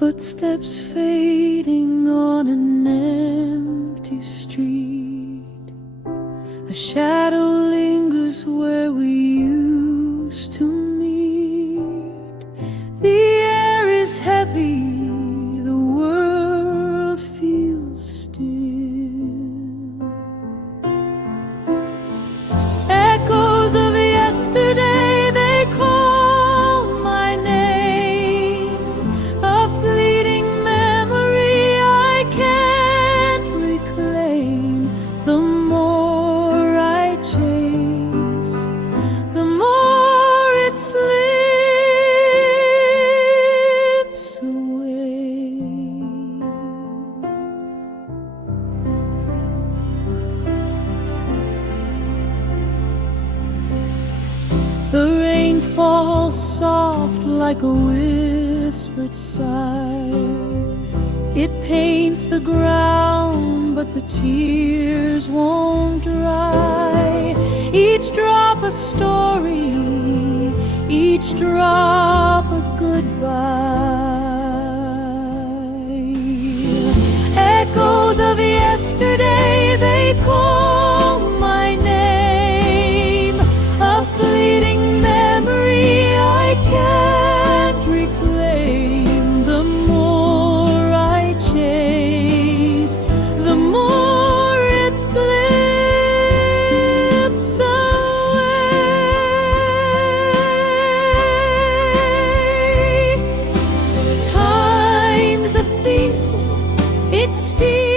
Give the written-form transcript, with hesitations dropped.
Footsteps fading on an empty street. A shadow lingers where we used to meet. The air is heavy, the world feels still. Echoes of yesterday, they call my name. A fleeting memory I can't reclaim. The more I chase, the more it slips away. The rain falls soft like a whispered sigh. It paints the ground, but the tears won't dry. Each drop a story, each drop a goodbye. Echoes of yesterday, they call my name. A fleeting memory I can't reclaim. The more I chase, the more it slips away. Time's a thief, it steals